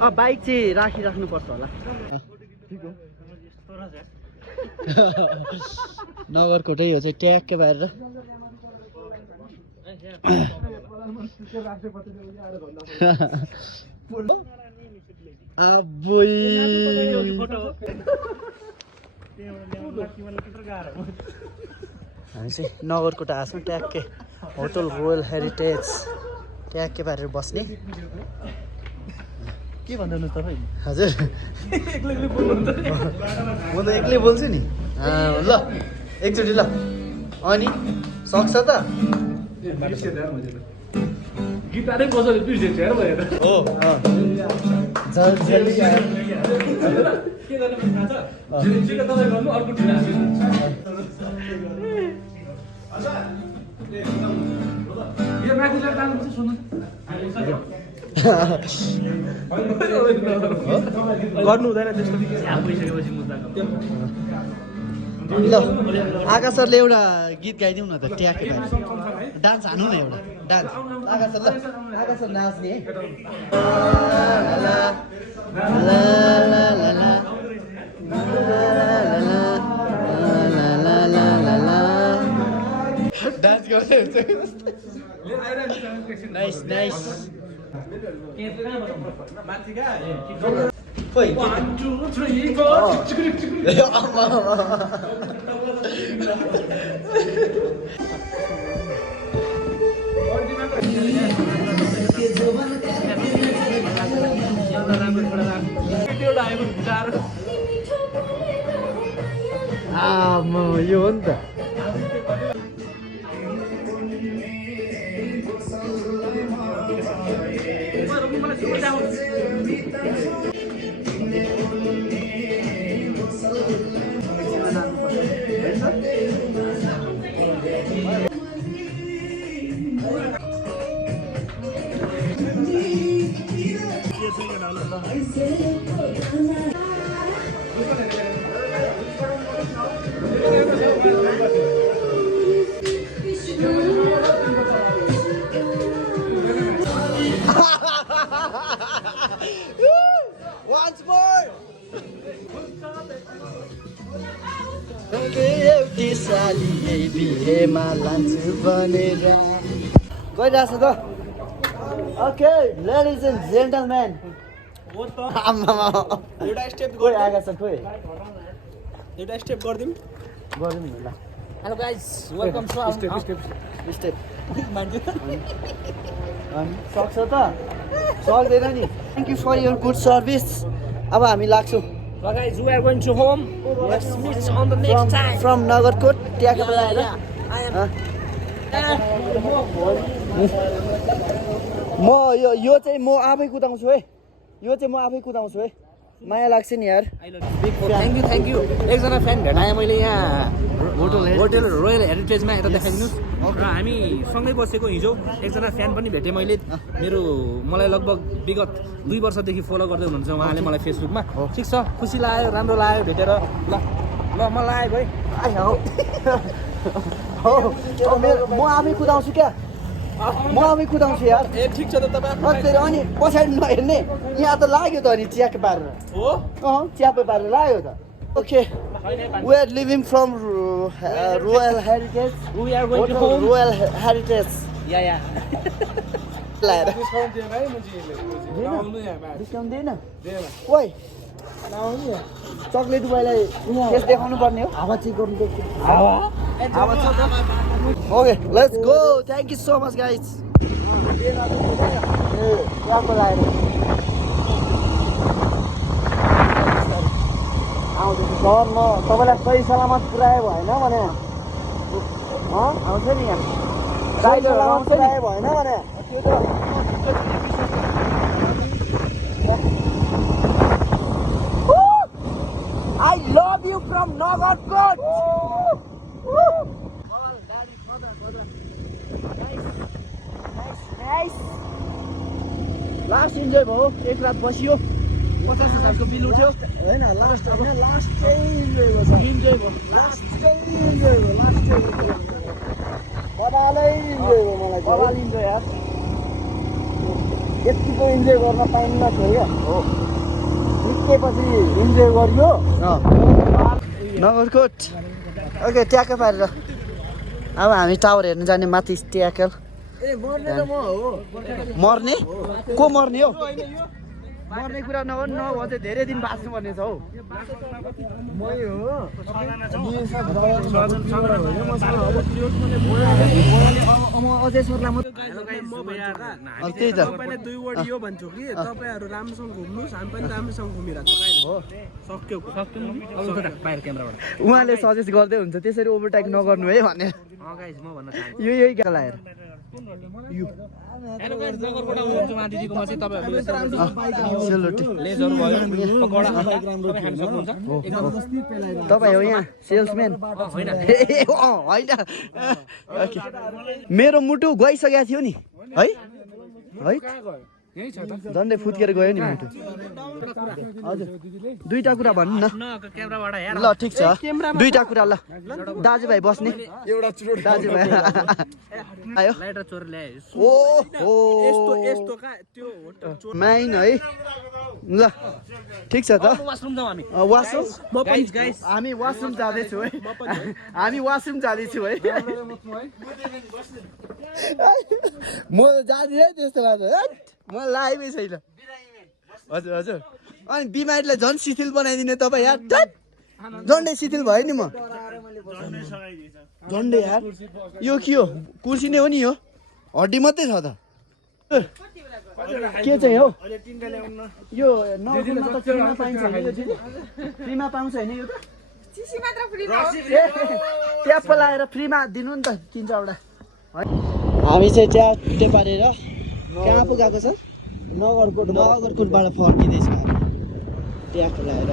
Bike चाहिँ राखिराख्नुपर्छ होला नगरकोटै हो चाहिँ ट्याक्कै बाहिर हामी चाहिँ नगरकोट आएको छौँ ट्याक्कै होटल रोयल हेरिटेज ट्याक्कै बाहिर बस्ने के भन्दै हुनुहुन्छ तपाईँ हजुर म त एक्लै बोल्छु नि ल एकचोटि ल अनि सक्छ त गिटारै बसेर बिर्सेछ हेर भनेर हो के गर्ने थाहा छ जिल्ला तपाईँ गर्नु अर्को ढिला यो माथि लिएर जानुपर्छ सुन्नु गर्नु हुँदैन त्यस्तो भइसकेपछि मुद्दाको ल आकाश सरले एउटा गीत गाइदिउँ न त ट्याक्कै बाहिर डान्स हानु न एउटा डान्स आकाश सर ल आकाश सर नाच्ने है डान्स गर्दै हुन्छ नाइस नाइस खोइ यो हो नि त Once more. एउटी साली यही बिहेमा लान्छु भनेर गइरहेछ त ओके लेडिज एन्ड जेन्टलम्यान एउटा स्टेप खोइ आएको छ खोइ एउटा स्टेप गरिदिउँ गरौँ न ल hello guys welcome to step मान्छे अनि सक्छ त सक्दैन नि thank you for your good service अब हामी लाग्छौँ guys, we are going to home. Let's meet on the next time. From Nagarkot, ट्याक्कै बेला म यो चाहिँ म आफै कुदाउँछु है यो चाहिँ म आफै कुदाउँछु है माया लाग्छ नि यार थ्याङ्क यू एकजना फ्यान भेटाएँ मैले यहाँ होटल रोयल हेरिटेजमा यता देखाइदिनुहोस् र हामी सँगै बसेको हिजो एकजना फ्यान पनि भेटेँ मैले मलाई लगभग विगत 2 वर्षदेखि फलो गर्दै हुनुहुन्छ उहाँले मलाई फेसबुकमा ठिक छ खुसी लाग्यो राम्रो लाग्यो भेटेर ल म लागेको है म आफै कुदाउँछु क्या म आफै कुदाउँछु यार ए ठिक छ त तपाईँ अनि पछाडि नहेर्ने यहाँ त लाग्यो त अनि च्याप पारेर हो च्याप पारेर लाग्यो त okay we are living from Royal Heritage. We are going to home. Royal Heritage. Yeah. Discount दिएन ओइ चक्लेट बोयलाई केस देखाउनु पर्ने हो हावा चेक गर्नु पर्छ हावा छ त okay let's go thank you so much guys यहाँको लागेर आउँदैछु सर म तपाईँलाई सही सलामत पुऱ्याए भएन भने आउँछ नि यहाँ सही सलामत पुऱ्याए भएन भने त्यो त I love you from Nagarkot. Nice. Last enjoy भयो एक रात बसियो 50,000 बिल उठ्यो हैन लास्ट चाहिँ इन्जोय भयो बडालै इन्जोय भयो मलाई बडाल इन्जोय यार यतिको इन्जोय गर्न पाइन्न थियो क्या हो निस्केपछि इन्जोय गरियो नगरकोट ओके ट्याक्कै पारेर अब हामी टावर हेर्नु जाने माथि ट्याकल मर्ने को मर्ने हो मर्ने कुरा नगर्नु नभए चाहिँ धेरै दिन बाँच्नु पर्ने छ हौ अझै सरलाई म त्यही त तपाईँलाई 2 वर्ड यो भन्छु कि तपाईँहरू राम्रोसँग घुम्नुहोस् हामी पनि राम्रोसँग घुमिरहेको हो सक्यो बाहिर क्यामेराबाट उहाँले सजेस्ट गर्दै हुन्छ त्यसरी ओभरटेक नगर्नु है भनेर गाइस म भन्न चाहन्छु यही क्या लाएर हेलो गाइस नगरकोट आउनुहुन्छ मा दिदीकोमा चाहिँ तपाईहरुले सेलरोटी लेजहरु भयो पकौडा तपाईं खान सक्नुहुन्छ एकदम तपाईँ हो यहाँ सेल्सम्यान होइन होइन ओके मेरो मुटु गइसकेको थियो नि है है यही छ त झन्डै फुत्केर गयो नि मुटु हजुर दुईटा कुरा भन्नु न क्यामेराबाट हेर ल ठिक छ दुईटा कुरा ल दाजुभाइ बस्ने एउटा चुरोट दाजुभाइ आयो लाइटर चोर ल्याए ओ हो यस्तो का त्यो होटल माइन है ल ठिक छ त वासरुम जाऊ हामी वासरुम गाइस हामी वासरुम जाँदैछौँ है हामी वासरुम जाँदैछौँ है म जाँदिन है त्यस्तो लाग्छ म लाइभै छैन हजुर हजुर अनि बिमारीलाई झन् शिथिल बनाइदिने तपाईँ यार झन्डै शिथिल भयो नि म झन्डै यार यो के हो कुर्सी नै हो नि यो हड्डी मात्रै छ त के चाहिँ हो यो नौमा त फ्रीमा पाइन्छ होइन यो चाहिँ फ्रीमा पाउँछ होइन यो त ट्याप लाएर फ्रीमा दिनु नि त 3-4वटा हामी चाहिँ ट्याप पारेर कहाँ पो गएको छ नगरकोटबाट फर्किँदैछ ट्याप लाएर